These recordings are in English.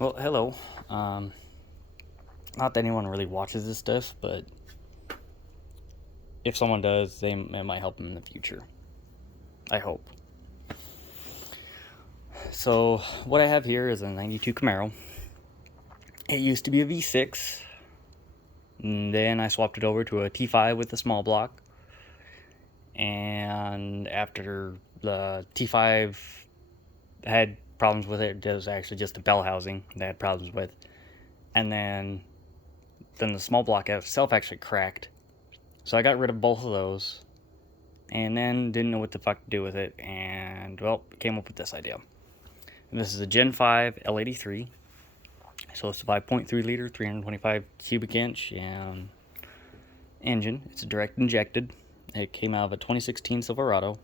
Well, hello. Not that anyone really watches this stuff, but if someone does, it might help them in the future. I hope. So, what I have here is a 92 Camaro. It used to be a V6. And then I swapped it over to a T5 with a small block. And after the T5 had problems with it, it was actually just the bell housing they had problems with. And then the small block itself actually cracked. So I got rid of both of those, and then didn't know what the fuck to do with it, and well, came up with this idea. And this is a Gen 5 L83, so it's a 5.3 liter, 325 cubic inch engine. It's direct injected. It came out of a 2016 Silverado.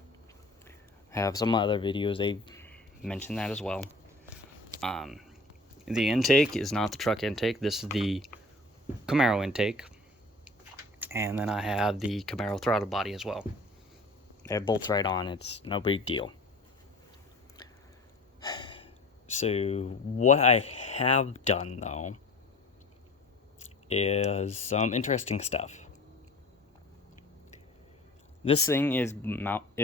I have some other videos, they mentioned that as well. The intake is not the truck intake, this is the Camaro intake. And then I have the Camaro throttle body as well. They have bolts right on, it's no big deal. So what I have done though is some interesting stuff. This thing is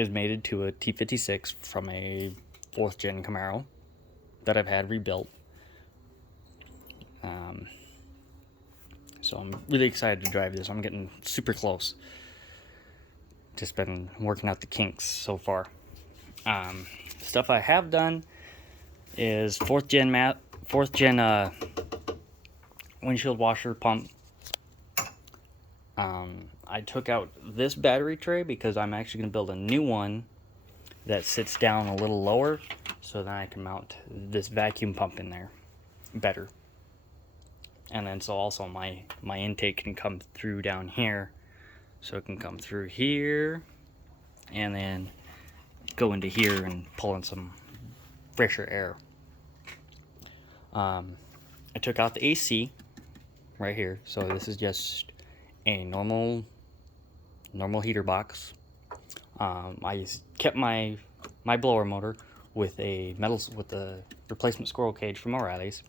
mated to a T56 from a 4th gen Camaro that I've had rebuilt. So I'm really excited to drive this. I'm getting super close. Just been working out the kinks so far. Stuff I have done is 4th gen windshield washer pump. I took out this battery tray because I'm actually going to build a new one that sits down a little lower, so then I can mount this vacuum pump in there better. And then so also my intake can come through down here, so it can come through here and then go into here and pull in some fresher air. I took out the AC right here, so this is just a normal heater box. I kept my blower motor with a replacement squirrel cage from O'Reilly's.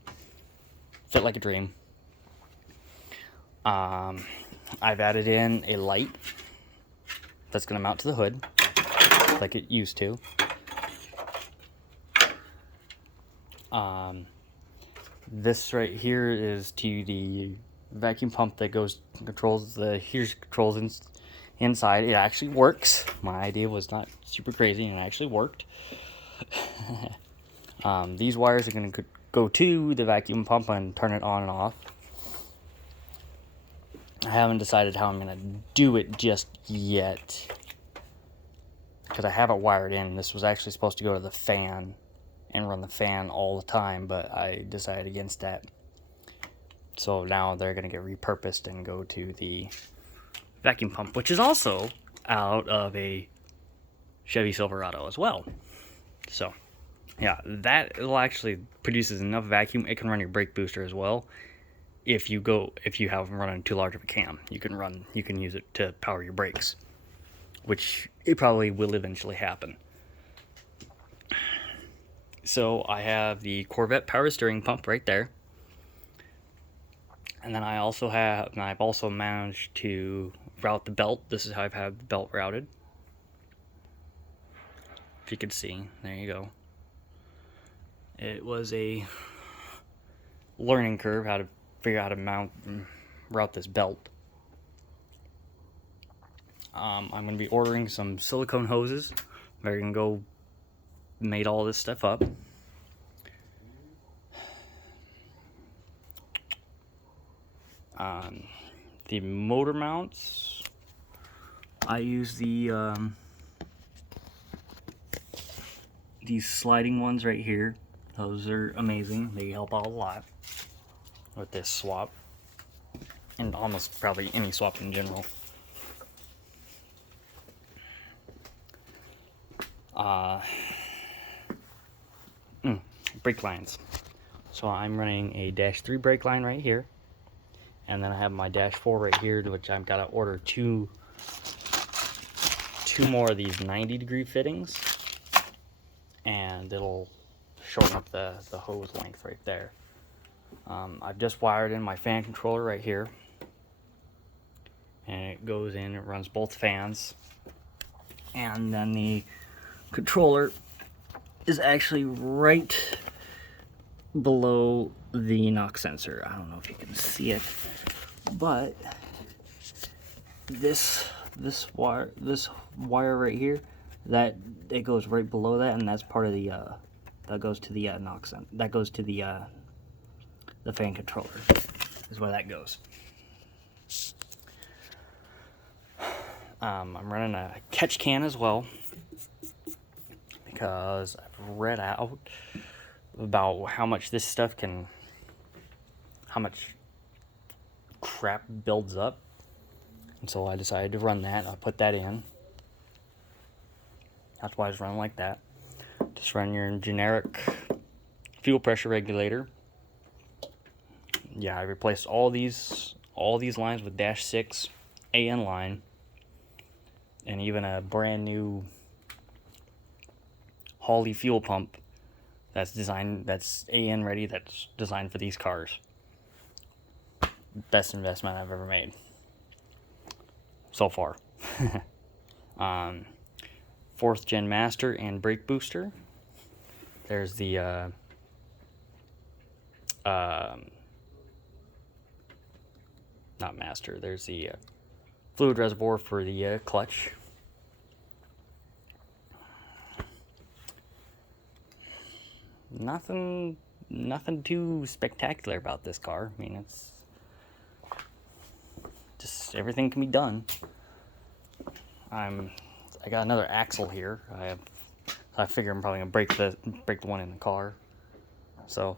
Fit like a dream. I've added in a light that's going to mount to the hood like it used to. This right here is to the vacuum pump that controls inside. It actually works. My idea was not super crazy, and it actually worked. These wires are going to go to the vacuum pump and turn it on and off. I haven't decided how I'm going to do it just yet, because I have it wired in. This was actually supposed to go to the fan and run the fan all the time, but I decided against that. So now they're going to get repurposed and go to the vacuum pump, which is also out of a Chevy Silverado as well. So yeah, that will actually produces enough vacuum. It can run your brake booster as well. If you have running too large of a cam, you can use it to power your brakes, which it probably will eventually happen. So I have the Corvette power steering pump right there. And then I've also managed to route the belt. This is how I've had the belt routed. If you could see, there you go. It was a learning curve how to figure out how to route this belt. I'm going to be ordering some silicone hoses. They're going to go made all this stuff up. The motor mounts, I use these sliding ones right here. Those are amazing. They help out a lot with this swap, and almost probably any swap in general. Brake lines. So I'm running a -3 brake line right here, and then I have my -4 right here, which I've got to order two more of these 90-degree fittings, and it'll shorten up the hose length right there. I've just wired in my fan controller right here, and it goes in, it runs both fans, and then the controller is actually right below the knock sensor. I don't know if you can see it, but this wire right here, that it goes right below that, and that's part of the that goes to the knock sensor. That goes to the fan controller. Is where that goes. I'm running a catch can as well, because I've read out about how much this stuff can, how much crap builds up, and so I decided to run that. I put that in. That's why it's running like that. Just run your generic fuel pressure regulator. Yeah, I replaced all these lines with -6 AN line, and even a brand new Hawley fuel pump that's AN ready, that's designed for these cars. Best investment I've ever made so far. 4th gen master and brake booster. There's the not master, there's the fluid reservoir for the clutch. Nothing too spectacular about this car. I mean, it's just, everything can be done. I got another axle here. I figure I'm probably gonna break the one in the car. So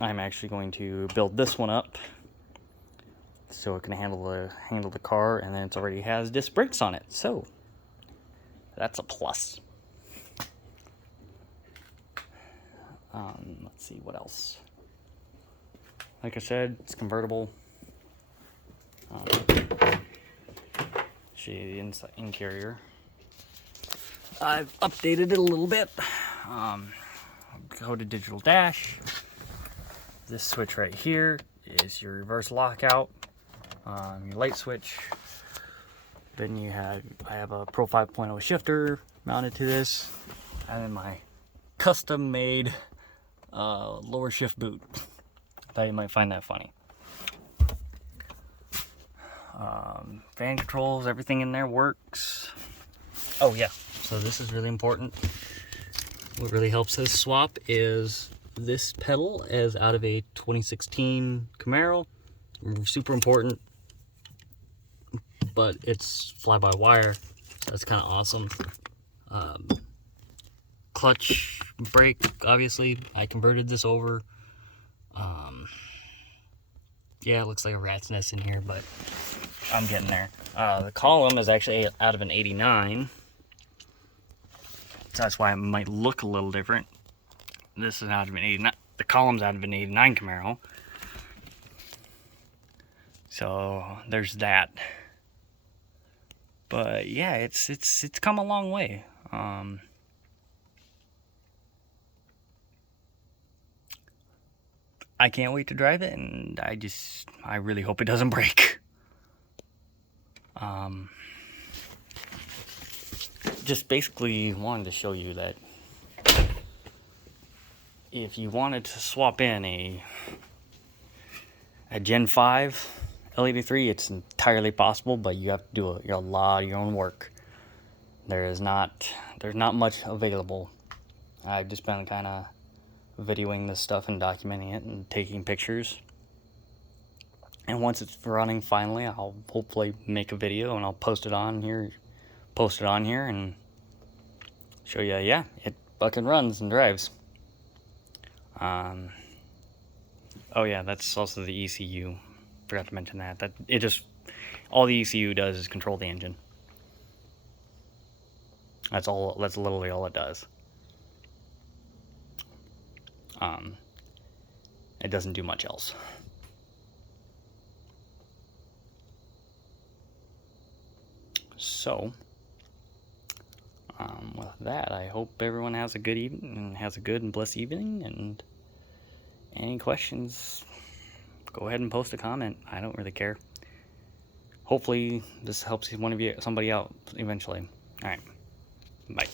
I'm actually going to build this one up so it can handle the car, and then it already has disc brakes on it. So that's a plus. Let's see what else. Like I said, it's convertible. See the inside interior. I've updated it a little bit. Go to digital dash. This switch right here is your reverse lockout. Your light switch. Then I have a Pro 5.0 shifter mounted to this, and then my custom made lower shift boot. Thought you might find that funny. Fan controls, everything in there works. Oh yeah, so this is really important. What really helps us swap is this pedal is out of a 2016 Camaro. Super important, but it's fly-by-wire. That's kind of awesome. Clutch, brake, obviously, I converted this over. Yeah, it looks like a rat's nest in here, but I'm getting there. The column is actually out of an 89. So that's why it might look a little different. This is out of an 89. The column's out of an 89 Camaro. So there's that. But yeah, it's come a long way. I can't wait to drive it, and I really hope it doesn't break. Just basically wanted to show you that if you wanted to swap in a Gen 5 L83, it's entirely possible, but you have to do a lot of your own work. There's not much available. I've just been kind of videoing this stuff and documenting it and taking pictures. And once it's running finally, I'll hopefully make a video and I'll post it on here and show you, yeah, it fucking runs and drives. Oh yeah, that's also the ECU. Forgot to mention that. All the ECU does is control the engine. That's literally all it does. It doesn't do much else. So, with that, I hope everyone has a good evening and has a good and blessed evening, any questions, go ahead and post a comment. I don't really care. Hopefully this helps somebody out eventually. All right, bye.